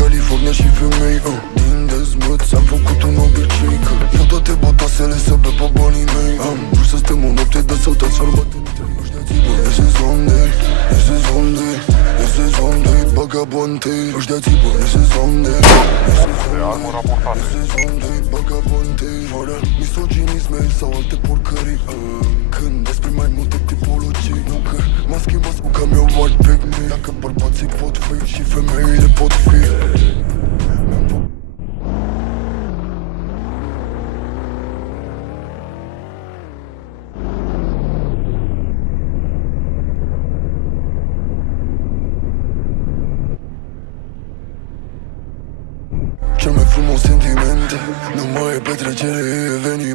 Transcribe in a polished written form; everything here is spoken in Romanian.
California și femei din dezmăț am făcut un obicei că iau toate botasele să bea pe banii mei. Am vrut să stăm o noapte de să-l transformat în trei. This is on day, this is on day, this is on day, bagabonte. Ăștia țipă, this is on day, this is on day, bagabonte. Fără misoginisme sau alte porcării. Când despre mai multe tipologii. Nu că m-a schimbat cu că mi-au luat pe mine. Dacă bărbații pot fi și femeile pot fi. Cel mai frumos sentiment nu mai e petrecere, e eveniment.